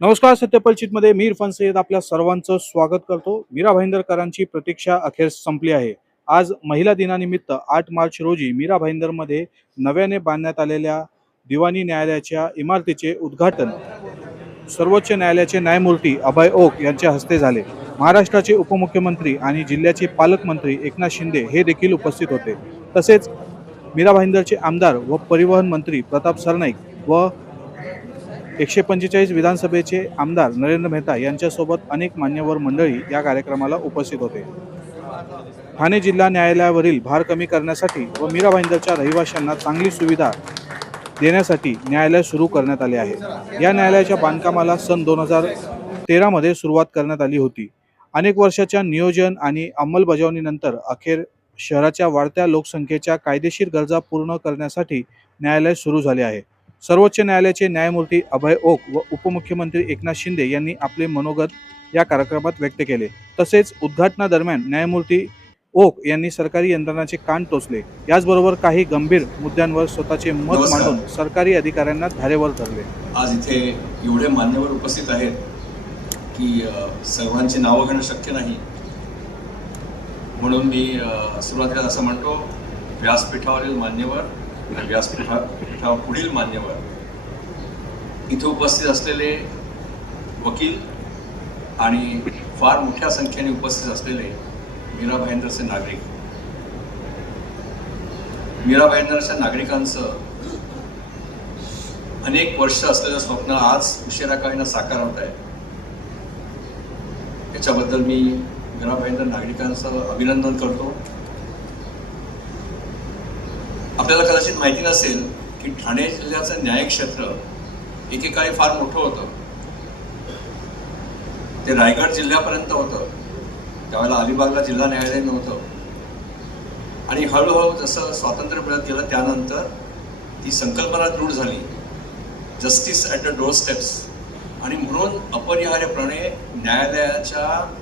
नमस्कार सत्यपरिचितमध्ये मी इरफान सय्यद आपल्या सर्वांचं स्वागत करतो. मीरा भाईंदरकरांची प्रतीक्षा अखेर संपली आहे. आज महिला दिनानिमित्त आठ मार्च रोजी मीरा भाईंदरमध्ये नव्याने बांधण्यात आलेल्या दिवाणी न्यायालयाच्या इमारतीचे उद्घाटन. सर्वोच्च न्यायालयाचे न्यायमूर्ती अभय ओक यांच्या हस्ते झाले. महाराष्ट्राचे उपमुख्यमंत्री आणि जिल्ह्याचे पालकमंत्री एकनाथ शिंदे हे देखील उपस्थित होते. तसेच मीरा भाईंदरचे आमदार व परिवहन मंत्री प्रताप सरनाईक व एकशे पंचेचाळीस विधानसभेचे आमदार नरेंद्र मेहता यांच्यासोबत अनेक मान्यवर मंडळी या कार्यक्रमाला उपस्थित होते. ठाणे जिल्हा न्यायालयावरील भार कमी करण्यासाठी व मीरा भाईंदरच्या रहिवाशांना चांगली सुविधा देण्यासाठी न्यायालय सुरू करण्यात आले आहे. या न्यायालयाच्या बांधकामाला सन दोन हजार तेरामध्ये सुरुवात करण्यात आली होती. अनेक वर्षाच्या नियोजन आणि अंमलबजावणीनंतर अखेर शहराच्या वाढत्या लोकसंख्येच्या कायदेशीर गरजा पूर्ण करण्यासाठी न्यायालय सुरू झाले आहे. सर्वोच्च न्यायालयाचे न्यायमूर्ती अभय ओक व उपमुख्यमंत्री एकनाथ शिंदे यांनी आपले मनोगत या कार्यक्रमात व्यक्त केले. तसेच उद्घाटनादरम्यान न्यायमूर्ती ओक यांनी सरकारी यंत्रणाचे कान टोचले. याचबरोबर काही गंभीर मुद्द्यांवर स्वतःचे मत. मांडून सरकारी अधिकाऱ्यांना धारेवर धरले. आज इथे एवढे मान्यवर उपस्थित आहेत की सर्वांची नावं घेणं शक्य नाही. म्हणून मी सुरुवातीला असं म्हणतो व्यासपीठावरील मान्यवर आणि व्यासपीठा पीठापुढील मान्यवर. इथे उपस्थित असलेले वकील आणि फार मोठ्या संख्येने उपस्थित असलेले मीरा भाईंदरचे नागरिक. मीरा भाईंदरच्या नागरिकांचं अनेक वर्ष असलेलं स्वप्न आज उशिरा काळीनं साकार होत आहे. याच्याबद्दल मी मीरा नागरिकांचं अभिनंदन करतो. आपल्याला कदाचित माहिती नसेल की ठाणे जिल्ह्याचं न्याय क्षेत्र एकेकाळी फार मोठं होतं. ते रायगड जिल्ह्यापर्यंत होतं. त्यावेळेला अलिबागला जिल्हा न्यायालय नव्हतं. आणि हळूहळू जसं स्वातंत्र्य मिळत गेलं त्यानंतर ती संकल्पना दृढ झाली. Justice at the doorsteps आणि म्हणून अपरिहार्यपणे न्यायालयाच्या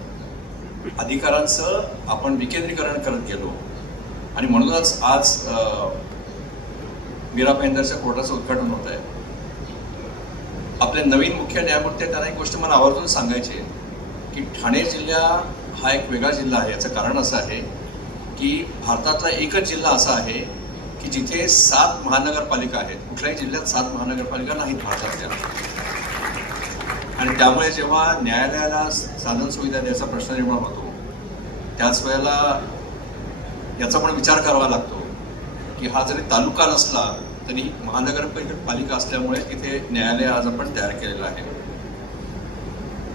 अधिकारांचं आपण विकेंद्रीकरण करत गेलो. आणि म्हणूनच आज मीरा भाईंदरच्या कोर्टाचं उद्घाटन होत आहे आपले नवीन मुख्य न्यायमूर्ती आहेत, त्यांना एक गोष्ट मला आवर्जून सांगायची की ठाणे जिल्हा हा एक वेगळा जिल्हा आहे. याचं कारण असं आहे की भारतातला एकच जिल्हा असा आहे की जिथे सात महानगरपालिका आहेत. कुठल्याही जिल्ह्यात सात महानगरपालिका नाहीत भारतातल्या. आणि त्यामुळे जेव्हा न्यायालयाला साधन सुविधा द्यायचा प्रश्न निर्माण होतो त्याच वेळेला याचा पण विचार करावा लागतो की हा जरी तालुका नसला तरी महानगरपालिका असल्यामुळे तिथे न्यायालय आज आपण तयार केलेलं आहे.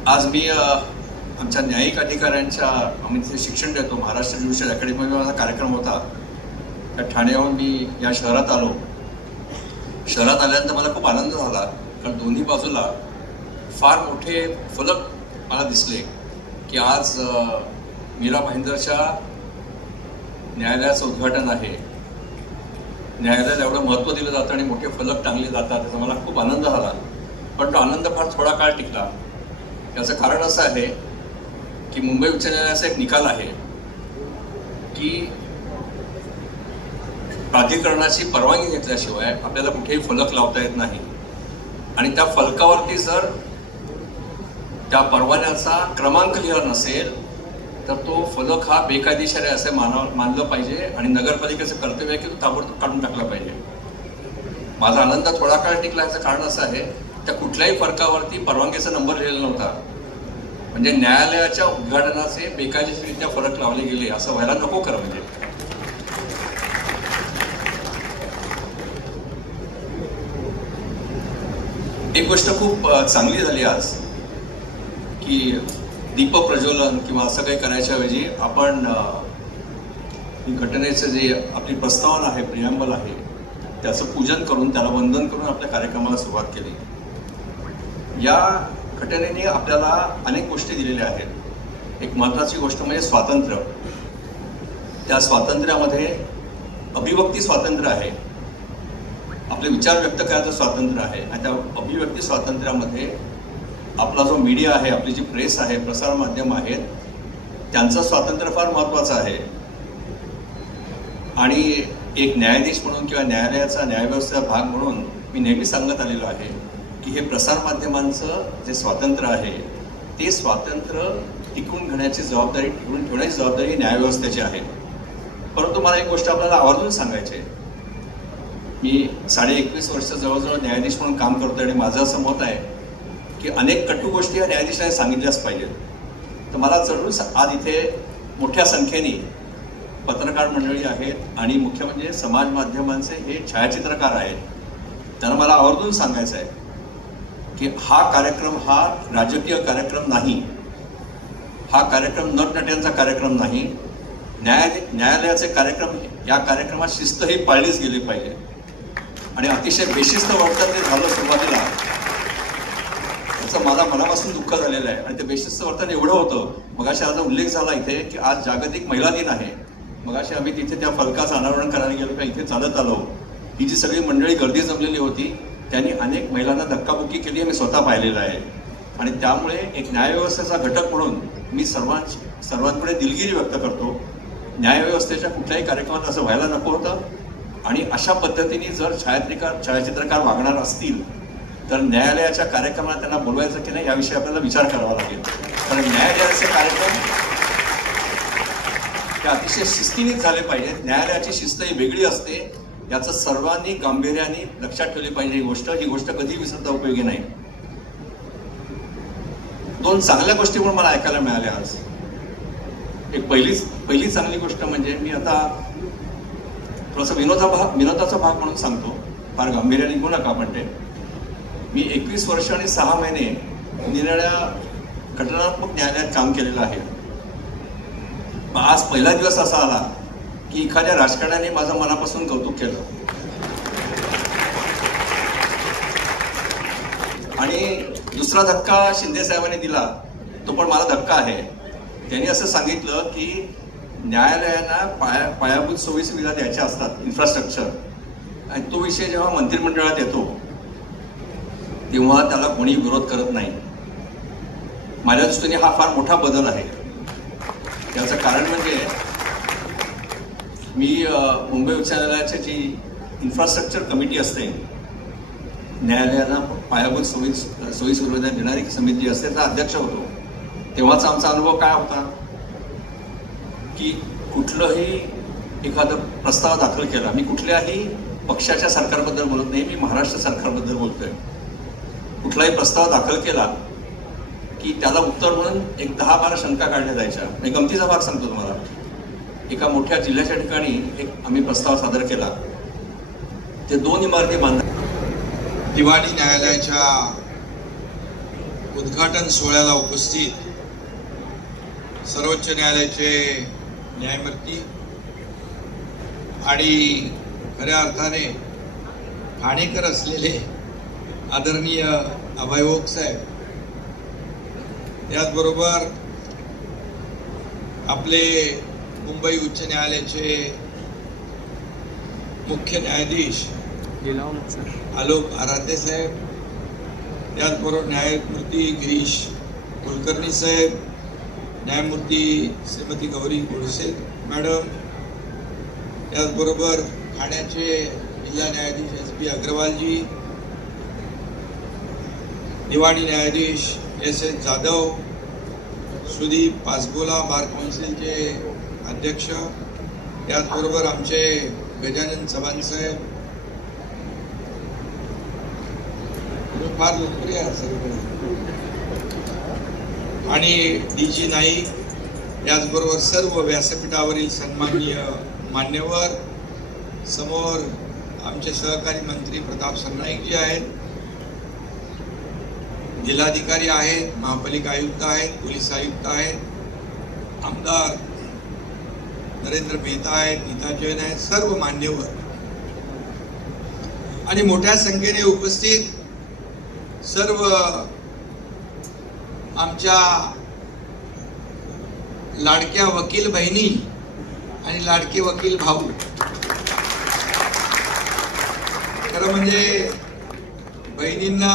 आज मी आमच्या न्यायिक अधिकाऱ्यांच्या आम्ही तिथे शिक्षण देतो. महाराष्ट्र ज्युडिशियल अकॅडमीमध्ये माझा कार्यक्रम होता. त्या ठाण्याहून मी या शहरात आलो. शहरात आल्यानंतर मला खूप आनंद झाला कारण दोन्ही बाजूला फार मोठे फलक मला दिसले की आज मीरा भाईंदरच्या न्यायालयाचं उद्घाटन आहे. न्यायालयाला एवढं महत्त्व दिलं जातं आणि मोठे फलक टांगले जातात त्याचा मला खूप आनंद झाला. पण तो आनंद फार थोडा काळ टिकला. याचं कारण असं आहे की मुंबई उच्च न्यायालयाचा एक निकाल आहे की प्राधिकरणाची परवानगी घेतल्याशिवाय आपल्याला कुठेही फलक लावता येत नाही. आणि त्या फलकावरती जर त्या परवान्याचा क्रमांक लिहिला नसेल तर तो फलक हा बेकायदेशीर आहे असे मानव मानलं पाहिजे आणि नगरपालिकेचं कर्तव्य आहे की तो ताबडतोब काढून टाकला पाहिजे. माझा आनंद थोडा काळ टिकला याचं कारण असं आहे त्या कुठल्याही फरकावरती परवानगीचा नंबर लिहिलेला नव्हता. म्हणजे न्यायालयाच्या उद्घाटनाचे बेकायदेशीररित्या फरक लावले गेले असं व्हायला नको खरं म्हणजे. एक गोष्ट खूप चांगली झाली आज. की दीप प्रज्वलन किंवा असं काही करायच्या ऐवजी आपण घटनेचं जे आपली प्रस्तावना आहे प्रियांबल आहे त्याचं पूजन करून त्याला वंदन करून आपल्या कार्यक्रमाला सुरुवात केली. या घटनेने आपल्याला अनेक गोष्टी दिलेल्या आहेत. एक महत्त्वाची गोष्ट म्हणजे स्वातंत्र्य. त्या स्वातंत्र्यामध्ये अभिव्यक्ती स्वातंत्र्य आहे. आपले विचार व्यक्त करायचं स्वातंत्र्य आहे. आणि त्या अभिव्यक्ती स्वातंत्र्यामध्ये आपला जो मीडिया आहे आपली जी प्रेस आहे प्रसारमाध्यम आहेत त्यांचं स्वातंत्र्य फार महत्त्वाचं आहे. आणि एक न्यायाधीश म्हणून किंवा न्यायालयाचा न्यायव्यवस्थेचा भाग म्हणून मी नेहमी सांगत आलेलो आहे की हे प्रसारमाध्यमांचं जे स्वातंत्र्य आहे ते स्वातंत्र्य टिकून घेण्याची जबाबदारी टिकून ठेवण्याची जबाबदारी न्यायव्यवस्थेची आहे. परंतु मला एक गोष्ट आपल्याला आवर्जून सांगायची मी साडे एकवीस वर्ष जवळजवळ न्यायाधीश म्हणून काम करतो आणि माझं असं मत आहे की अनेक कटू गोष्टी या न्यायाधीशाने सांगितल्याच पाहिजेत. तर मला जरूर आज इथे मोठ्या संख्येने पत्रकार मंडळी आहेत आणि मुख्य म्हणजे समाज माध्यमांचे हे छायाचित्रकार आहेत. त्यांना मला आवर्जून सांगायचं आहे की हा कार्यक्रम हा राजकीय कार्यक्रम नाही. हा कार्यक्रम नटनट्यांचा कार्यक्रम नाही. न्याय न्यायालयाचे कार्यक्रम या कार्यक्रमात शिस्त ही पाळलीच गेली पाहिजे. आणि अतिशय बेशिस्त वर्तन ते झालं सुरुवातीला. त्याचं माझा मनापासून दुःख झालेलं आहे. आणि ते बेशिस्त वर्तन एवढं होतं मगाशी आता उल्लेख झाला इथे की आज जागतिक महिला दिन आहे. मगाशी आम्ही तिथे त्या फलकाचं अनावरण करायला गेलो का इथे चालत आलो. ही जी सगळी मंडळी गर्दी जमलेली होती त्यांनी अनेक महिलांना धक्काबुक्की केली हे मी स्वतः पाहिलेलं आहे. आणि त्यामुळे एक न्यायव्यवस्थेचा घटक म्हणून मी सर्वांची सर्वांपुढे दिलगिरी व्यक्त करतो. न्यायव्यवस्थेच्या कुठल्याही कार्यक्रमात असं व्हायला नको होतं. आणि अशा पद्धतीने जर छायाचित्रकार छायाचित्रकार वागणार असतील तर न्यायालयाच्या कार्यक्रमाला त्यांना बोलवायचं की नाही याविषयी आपल्याला विचार करावा लागेल. कारण न्यायालयाचे कार्यक्रम ते अतिशय शिस्तीनेच झाले पाहिजेत न्यायालयाची शिस्त ही वेगळी असते. याचं सर्वांनी गांभीर्याने लक्षात ठेवली पाहिजे ही गोष्ट. ही गोष्ट कधी विसरता उपयोगी नाही. दोन चांगल्या गोष्टी म्हणून मला ऐकायला मिळाल्या आज. एक पहिली पहिली चांगली गोष्ट म्हणजे मी आता थोडासा विनोदा भाग विनोदाचा भाग म्हणून सांगतो. फार गांभीर्याने घेऊ नका आपण ते. मी एकवीस वर्ष आणि सहा महिने निराळ्या घटनात्मक न्यायालयात काम केलेलं आहे. मग आज पहिला दिवस असा आला की एखाद्या राजकारण्याने माझं मनापासून कौतुक केलं. आणि दुसरा धक्का शिंदे साहेबांनी दिला तो पण मला धक्का आहे. त्यांनी असं सांगितलं की न्यायालयांना पाया पायाभूत सोयी सुविधा द्यायच्या असतात इन्फ्रास्ट्रक्चर आणि तो विषय जेव्हा मंत्रिमंडळात येतो तेव्हा त्याला कोणी विरोध करत नाही. माझ्या दृष्टीने हा फार मोठा बदल आहे. त्याचं कारण म्हणजे मी मुंबई उच्च न्यायालयाची जी इन्फ्रास्ट्रक्चर कमिटी असते न्यायालयाला पायाभूत सोयी सोयी सुविधा देणारी समिती असते त्याचा अध्यक्ष होतो. तेव्हाचा आमचा अनुभव काय होता? की कुठलंही एखादा प्रस्ताव दाखल केला मी कुठल्याही पक्षाच्या सरकारबद्दल बोलत नाही मी महाराष्ट्र सरकारबद्दल बोलतोय. कुठलाही प्रस्ताव दाखल केला की त्याला उत्तर म्हणून एक दहा बारा शंका काढल्या जायच्या. मी गमतीचा भाग सांगतो तुम्हाला. एका मोठ्या जिल्ह्याच्या ठिकाणी एक आम्ही प्रस्ताव सादर केला. ते दोन इमारती बांध दिवाणी न्यायालयाच्या उद्घाटन सोहळ्याला उपस्थित सर्वोच्च न्यायालयाचे न्यायमूर्ती आणि खऱ्या अर्थाने ठाणेकर असलेले आदरणीय अभय ओक साहेब त्याचबरोबर आपले मुंबई उच्च न्यायालयाचे मुख्य न्यायाधीश आलोक आराध्य साहेब त्याचबरोबर न्यायमूर्ती गिरीश कुलकर्णी साहेब न्यायमूर्ती श्रीमती गौरी गोडसे मॅडम त्याचबरोबर ठाण्याचे जिल्हा न्यायाधीश एस पी अग्रवालजी निवाडी न्यायाधीश S S Jadhav Sudeep Pasgola bar काउन्सिलचे अध्यक्ष त्याचबरोबर आमचे गजानन चव्हाण साहेब. फार लोकप्रिय सगळीकडे. आणि डी जी नाईक याचबरोबर सर्व व्यासपीठावरील सन्माननीय मान्यवर समोर आमचे सहकारी मंत्री प्रताप सरनाईक जे आहेत. जिल्हाधिकारी आहेत महापालिका आयुक्त आहेत पोलीस आयुक्त आहेत आमदार नरेंद्र मेहता आहेत नीता जैन आहेत सर्व मान्यवर. आणि मोठ्या संख्येने उपस्थित सर्व आमच्या लाडक्या वकील बहिणी आणि लाडके वकील भाऊ. खरं म्हणजे बहिणींना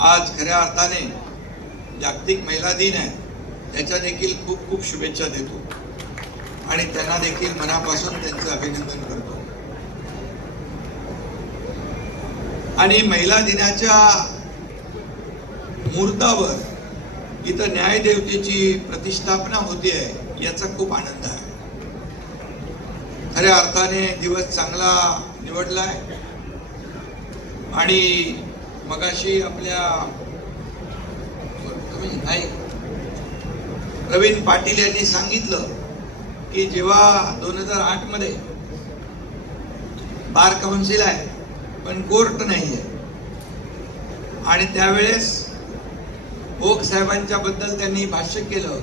आज खऱ्या अर्थाने जागतिक महिला दिन आहे. त्याच्या देखील खूप खूप शुभेच्छा देतो. आणि त्यांना देखील मनापासून त्यांचं अभिनंदन करतो. आणि महिला दिनाच्या मुहूर्तावर इथं न्यायदेवतेची प्रतिष्ठापना होते आहे याचा खूप आनंद आहे. खऱ्या अर्थाने दिवस चांगला निवडलाय. आणि मगाशी आपल्या म्हणजे नाही प्रवीण पाटील यांनी सांगितलं की जेव्हा दोन हजार आठमध्ये बार काउन्सिल आहे पण कोर्ट नाही आहे आणि त्यावेळेस ओक साहेबांच्या बद्दल त्यांनी भाष्य केलं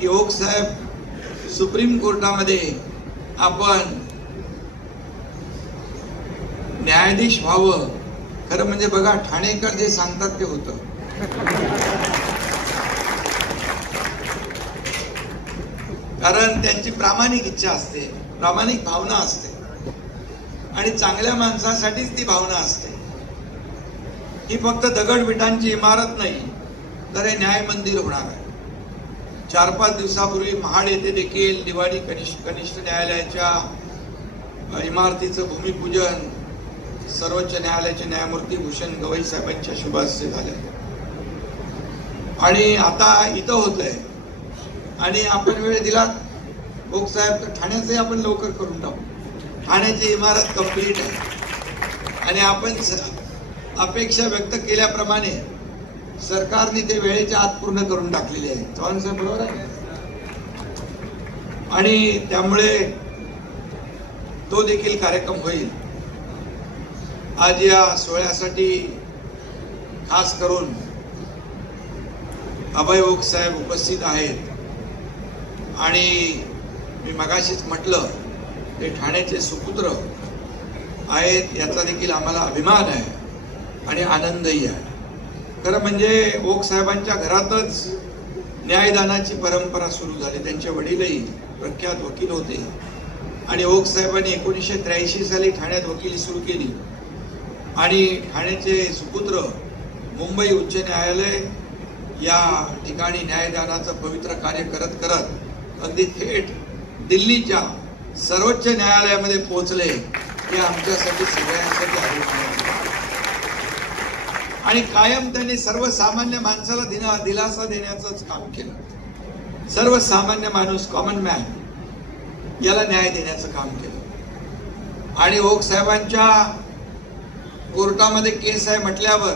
की ओक साहेब सुप्रीम कोर्टामध्ये आपण न्यायाधीश व्हावं खरं म्हणजे बघा ठाणेकर जे सांगतात ते होतं. कारण त्यांची प्रामाणिक इच्छा असते प्रामाणिक भावना असते. आणि चांगल्या माणसासाठीच ती भावना असते. ही फक्त दगडविटांची इमारत नाही तर हे न्याय मंदिर होणार आहे. चार पाच दिवसापूर्वी महाड येथे देखील दिवाळी कनिष्ठ कनिष्ठ न्यायालयाच्या इमारतीचं भूमिपूजन सर्वोच्च न्यायालयाचे न्यायमूर्ती भूषण गवई साहेबांच्या शुभ झाल्या झाले. आणि आता इथं होतंय. आणि आपण वेळ दिला भोग साहेब तर ठाण्याचंही आपण लवकर करून टाकू. ठाण्याची इमारत कंप्लीट आहे. आणि आपण अपेक्षा व्यक्त केल्याप्रमाणे सरकारने ते वेळेच्या आत पूर्ण करून टाकलेले आहे. चव्हाण साहेब बरोबर आहे? आणि त्यामुळे तो देखील कार्यक्रम होईल. आज या सोहळ्यासाठी खास करून अभय ओक साहेब उपस्थित आहेत. आणि मी मगाशीच म्हटलं ते ठाण्याचे सुपुत्र आहेत याचा देखील आम्हाला अभिमान आहे आणि आनंदही आहे. खरं म्हणजे ओक साहेबांच्या घरातच न्यायदानाची परंपरा सुरू झाली. त्यांचे वडीलही प्रख्यात वकील होते. आणि ओक साहेबांनी एकोणीसशे त्र्याऐंशी साली ठाण्यात वकिली सुरू केली. आणि ठाण्याचे सुपुत्र मुंबई उच्च न्यायालय या ठिकाणी न्यायदानाचं पवित्र कार्य करत करत अगदी थेट दिल्लीच्या सर्वोच्च न्यायालयामध्ये पोहोचले हे आमच्यासाठी सगळ्यांसाठी अभिमान आणि कायम त्यांनी सर्वसामान्य माणसाला दिना दिलासा देण्याचंच काम केलं. सर्वसामान्य माणूस कॉमन मॅन याला न्याय देण्याचं काम केलं. आणि ओक साहेबांच्या कोर्टामध्ये केस आहे म्हटल्यावर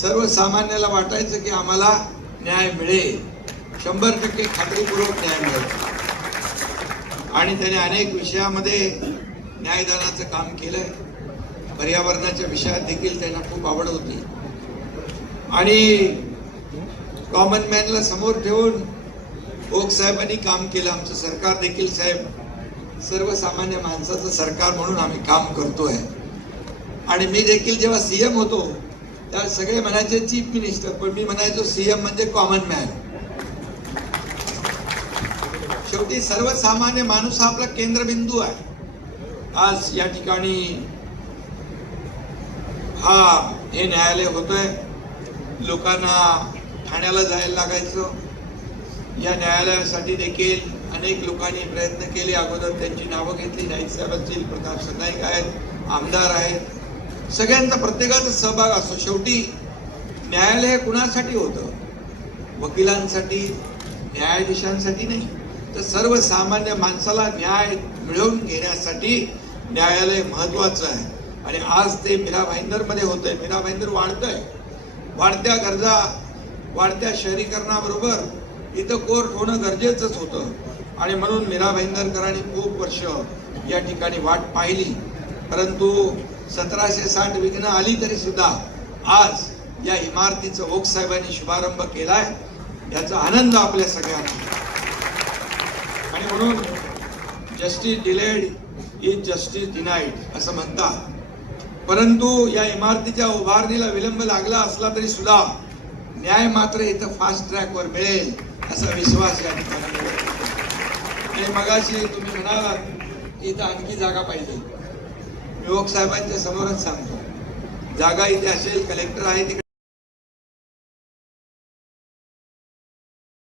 सर्वसामान्याला वाटायचं की आम्हाला न्याय मिळेल. शंभर टक्के खात्रीपूर्वक न्याय मिळेल. आणि त्याने अनेक विषयामध्ये न्यायदानाचं काम केलंय. पर्यावरणाच्या विषयात देखील त्यांना खूप आवड होती. आणि कॉमन मॅनला समोर ठेवून ओक साहेबांनी काम केलं. आमचं सरकार देखील साहेब सर्वसामान्य माणसाचं सरकार म्हणून आम्ही काम करतोय. आणि मी देखील जेव्हा सीएम होतो त्या सगळे म्हणायचे चीफ मिनिस्टर पण मी म्हणायचो सीएम म्हणजे कॉमन मॅन शेवटी सर्वसामान्य माणूस हा आपला केंद्रबिंदू आहे. आज या ठिकाणी हा हे न्यायालय होतोय. लोकांना ठाण्याला जायला लागायचं. या न्यायालयासाठी देखील अनेक लोकांनी प्रयत्न केले. अगोदर त्यांची नावं घेतली. नाईक साहेब असतील प्रताप सरनाईक आहेत आमदार आहेत. सगळ्यांचा प्रत्येकाचा सहभाग असतो. शेवटी न्यायालय हे कुणासाठी होतं? वकिलांसाठी न्यायाधीशांसाठी नाही. तर सर्वसामान्य माणसाला न्याय मिळवून घेण्यासाठी न्यायालय महत्वाचं आहे. आणि आज ते मीरा भाईंदरमध्ये आहे मीरा भाईंदर आहे वाढत्या गरजा वाढत्या शहरीकरणाबरोबर इथं कोर्ट होणं गरजेचंच होतं. आणि म्हणून मीरा भाईंदरकरांनी खूप वर्ष या ठिकाणी वाट पाहिली. परंतु सतराशे साठ विघ्न आली तरी सुद्धा आज या इमारतीचं ओक साहेबांनी शुभारंभ केलाय. याचा आनंद आपल्या सगळ्यांना. आणि म्हणून justice delayed is justice denied असं म्हणतात. परंतु या इमारतीच्या उभारणीला विलंब लागला असला तरी सुद्धा न्याय मात्र इथं फास्ट ट्रॅकवर मिळेल असा विश्वास या ठिकाणी मगाशी तुम्ही म्हणालात की इथं आणखी जागा पाहिजे. युवक साहेबांच्या समोरच सांगतो. जागा इथे असेल कलेक्टर आहे तिकडे.